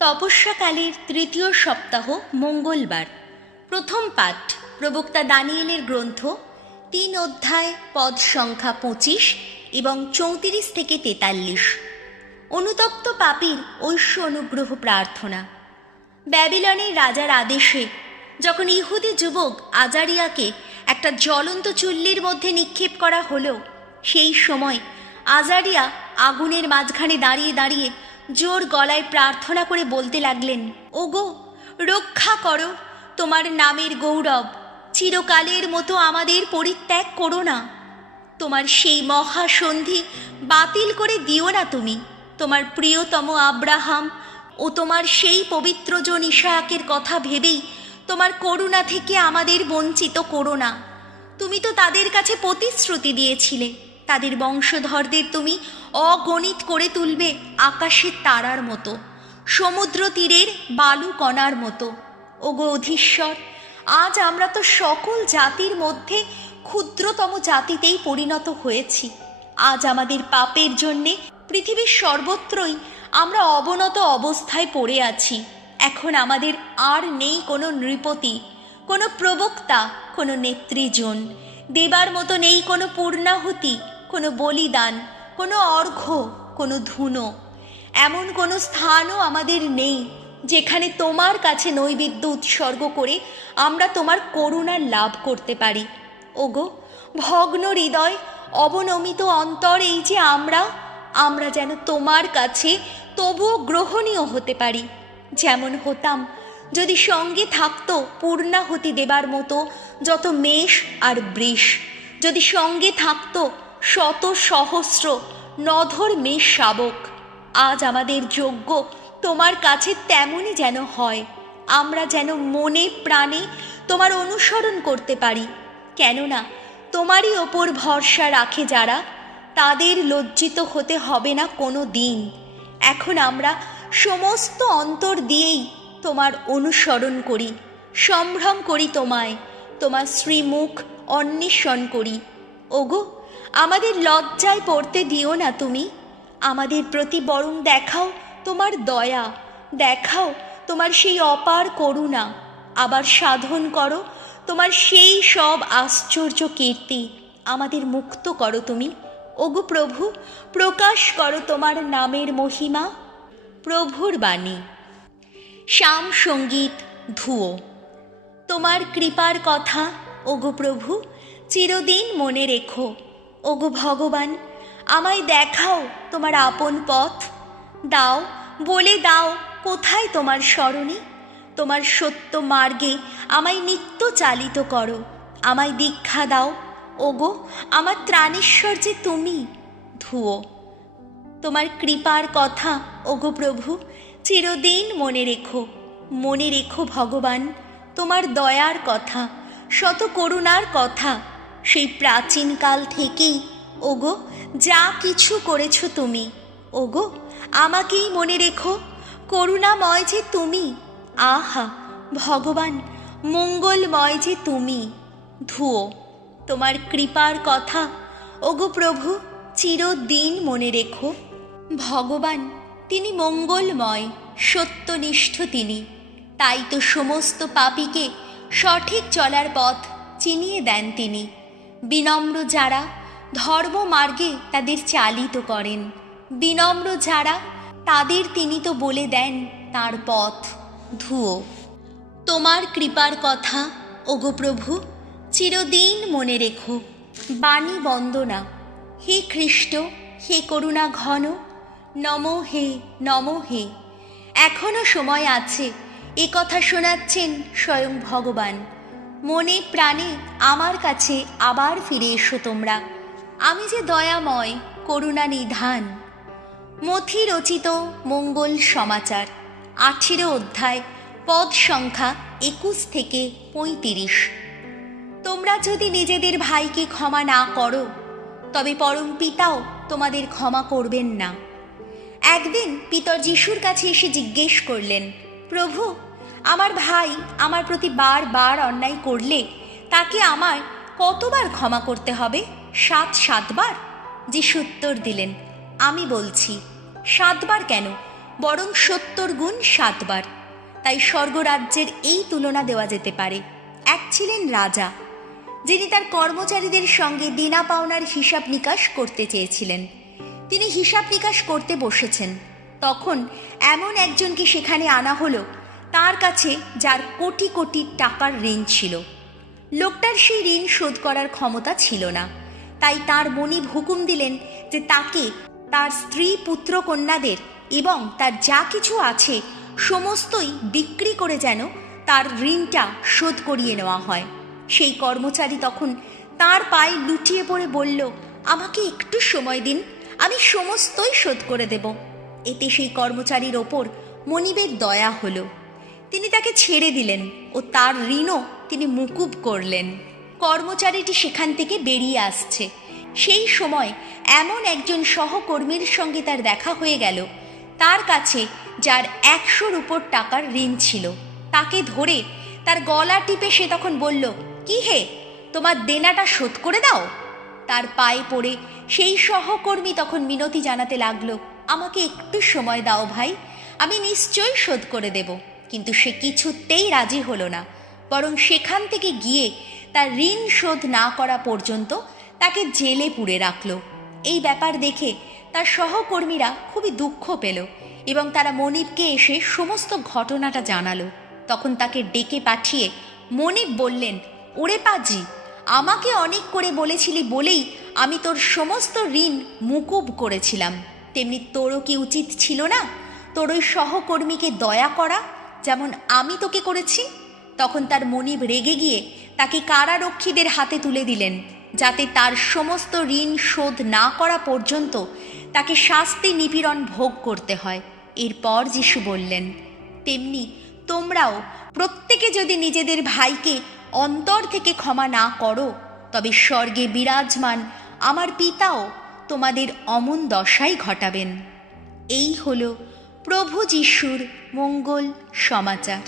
তপস্যাকালের তৃতীয় সপ্তাহ মঙ্গলবার। প্রথম পাঠ প্রবক্তা দানিয়েলের গ্রন্থ ৩ অধ্যায় পদ সংখ্যা ২৫ এবং ৩৪ থেকে ৪৩। অনুতপ্ত পাপীর ঐশ্য অনুগ্রহ প্রার্থনা। ব্যাবিলনের রাজার আদেশে যখন ইহুদি যুবক আজারিয়াকে একটা জ্বলন্ত চুল্লির মধ্যে নিক্ষেপ করা হলো, সেই সময় আজারিয়া আগুনের মাঝখানে দাঁড়িয়ে দাঁড়িয়ে জোর গলায় প্রার্থনা করে বলতে লাগলেন, ওগো রক্ষা করো, তোমার নামের গৌরব, চিরকালের মতো আমাদের পরিত্যাগ করো না। তোমার সেই মহাসন্ধি বাতিল করে দিও না তুমি। তোমার প্রিয়তম আব্রাহাম ও তোমার সেই পবিত্রজন ইসাহাকের কথা ভেবেই তোমার করুণা থেকে আমাদের বঞ্চিত করো না। তুমি তো তাদের কাছে প্রতিশ্রুতি দিয়েছিলে, তাদের বংশধরদের তুমি অগণিত করে তুলবে আকাশের তারার মতো, সমুদ্র তীরের বালু কণার মতো। ওগো অধীশ্বর, আজ আমরা তো সকল জাতির মধ্যে ক্ষুদ্রতম জাতিতেই পরিণত হয়েছি। আজ আমাদের পাপের জন্যে পৃথিবীর সর্বত্রই আমরা অবনত অবস্থায় পড়ে আছি। এখন আমাদের আর নেই কোনো নৃপতি, কোনো প্রবক্তা, কোনো নেত্রীজন, দেবার মতো নেই কোনো পূর্ণাহুতি, কোনো বলিদান, কোনো অর্ঘ্য, কোনো ধুনো। এমন কোনো স্থানও আমাদের নেই যেখানে তোমার কাছে নৈবেদ্য উৎসর্গ করে আমরা তোমার করুণা লাভ করতে পারি। ওগো ভগ্ন হৃদয়, অবনমিত অন্তর, এই যে আমরা যেন তোমার কাছে তবুও গ্রহণীয় হতে পারি, যেমন হতাম যদি সঙ্গে থাকতো পূর্ণাহুতি দেবার মতো যত মেষ আর বৃষ, যদি সঙ্গে থাকতো শত সহস্র নধর মেষ শাবক। আজ আমাদের যোগ্য তোমার কাছে তেমনই যেন হয়, আমরা যেন মনে প্রাণে তোমার অনুসরণ করতে পারি। কেননা তোমারই ওপর ভরসা রাখে যারা, তাদের লজ্জিত হতে হবে না কোনো দিন। এখন আমরা সমস্ত অন্তর দিয়েই তোমার অনুসরণ করি, সম্ভ্রম করি তোমায়, তোমার শ্রীমুখ অন্বেষণ করি। ওগো আমাদের লজ্জায় পড়তে দিও না তুমি, আমাদের প্রতি বরং দেখাও তোমার দয়া, দেখাও তোমার সেই অপার করুণা, আবার সাধন করো তোমার সেই সব আশ্চর্য কীর্তি, আমাদের মুক্ত করো তুমি। ওগো প্রভু, প্রকাশ করো তোমার নামের মহিমা। প্রভুর বাণী। শ্যাম সঙ্গীত ধুয়ো। তোমার কৃপার কথা ওগো প্রভু চিরদিন মনে রেখো। ওগো ভগবান, আমায় দেখাও তোমার আপন পথ, দাও বলে দাও কোথায় তোমার সরণি। তোমার সত্য মার্গে আমায় নিত্য চালিত করো, আমায় দীক্ষা দাও। ওগো আমার ত্রাণেশ্বর যে তুমি। ধুয়ো। তোমার কৃপার কথা ওগো প্রভু চিরদিন মনে রেখো, মনে রেখো ভগবান তোমার দয়ার কথা, শত করুণার কথা। সেই প্রাচীনকাল থেকেই ওগো যা কিছু করেছ তুমি, ওগো আমাকেই মনে রেখো, করুণাময় যে তুমি। আহা ভগবান, মঙ্গলময় যে তুমি। ধুয়ো। তোমার কৃপার কথা ওগো প্রভু চিরদিন মনে রেখো। ভগবান তিনি মঙ্গলময়, সত্যনিষ্ঠ তিনি, তাই তো সমস্ত পাপীকে সঠিক চলার পথ চিনিয়ে দেন তিনি। বিনম্র যারা ধর্মমার্গে তাদের চালিত করেন, বিনম্র যারা তাদের তিনি তো বলে দেন তার পথ। ধুয়ো। তোমার কৃপার কথা ওগো প্রভু চিরদিন মনে রেখো। বাণী বন্দনা। হে খ্রিস্ট, হে করুণা ঘন, নমো হে, নমো হে। এখনো সময় আছে, এ কথা শোনাচ্ছেন স্বয়ং ভগবান। মনে প্রাণে আমার কাছে আবার ফিরে এসো তোমরা, আমি যে দয়াময়, করুণা নিধান। মথি রচিত মঙ্গল সমাচার 18 অধ্যায় পদ সংখ্যা 21 থেকে 35। তোমরা যদি নিজেদের ভাইকে ক্ষমা না করো, তবে পরম পিতাও তোমাদের ক্ষমা করবেন না। একদিন পিতর যিশুর কাছে এসে জিজ্ঞেস করলেন, প্রভু আমার ভাই আমার প্রতি বারবার অন্যায় করলে তাকে আমার কতবার ক্ষমা করতে হবে? 7 বার? যিশু উত্তর দিলেন, আমি বলছি 7 বার কেন, বরং 70 গুণ 7 বার। তাই স্বর্গরাজ্যের এই তুলনা দেওয়া যেতে পারে। এক ছিলেন রাজা, যিনি তার কর্মচারীদের সঙ্গে দেনা পাওনার হিসাব নিকাশ করতে চেয়েছিলেন। তিনি হিসাব নিকাশ করতে বসেছেন, তখন এমন একজনকে সেখানে আনা হলো, তার কাছে যার কোটি কোটি টাকার ঋণ ছিল। লোকটার সেই ঋণ শোধ করার ক্ষমতা ছিল না। তাই তার মনিব হুকুম দিলেন যে তাকে, তার স্ত্রী, পুত্র কন্যাদের এবং তার যা কিছু আছে সমস্তই বিক্রি করে যেন তার ঋণটা শোধ করিয়ে নেওয়া হয়। সেই কর্মচারী তখন তার পায়ে লুটিয়ে পড়ে বলল, আমাকে একটু সময় দিন, আমি সমস্তই শোধ করে দেব। এতে সেই কর্মচারীর ওপর মনিবের দয়া হলো। তিনি তাকে ছেড়ে দিলেন ও তার ঋণও তিনি মুকুব করলেন। কর্মচারীটি সেখান থেকে বেরিয়ে আসছে, সেই সময় এমন একজন সহকর্মীর সঙ্গে তার দেখা হয়ে গেল, তার কাছে যার 100-র উপর টাকার ঋণ ছিল। তাকে ধরে তার গলা টিপে সে তখন বলল, কি হে, তোমার দেনাটা শোধ করে দাও। তার পায়ে পড়ে সেই সহকর্মী তখন মিনতি জানাতে লাগলো, আমাকে একটু সময় দাও ভাই, আমি নিশ্চয়ই শোধ করে দেব। কিন্তু সে কিছুতেই রাজি হলো না, বরং সেখান থেকে গিয়ে তার ঋণ শোধ না করা পর্যন্ত তাকে জেলে পুরে রাখল। এই ব্যাপার দেখে তার সহকর্মীরা খুবই দুঃখ পেল এবং তারা মনিবকে এসে সমস্ত ঘটনাটা জানালো। তখন তাকে ডেকে পাঠিয়ে মনিব বললেন, ওরে পাজি, আমাকে অনেক করে বলেছিলি বলেই আমি তোর সমস্ত ঋণ মুকুব করেছিলাম। তেমনি তোরও কি উচিত ছিল না তোর ওই সহকর্মীকে দয়া করা, যেমন আমি তোকে করেছি? তখন তার মনিব রেগে গিয়ে তাকে কারারক্ষীদের হাতে তুলে দিলেন, যাতে তার সমস্ত ঋণ শোধ না করা পর্যন্ত তাকে শাস্তি নিপীড়ন ভোগ করতে হয়। এরপর যিশু বললেন, তেমনি তোমরাও প্রত্যেকে যদি নিজেদের ভাইকে অন্তর থেকে ক্ষমা না করো, তবে স্বর্গে বিরাজমান আমার পিতাও তোমাদের অমন দশাই ঘটাবেন। এই হলো প্রভু যিশুর মঙ্গল সমাচার।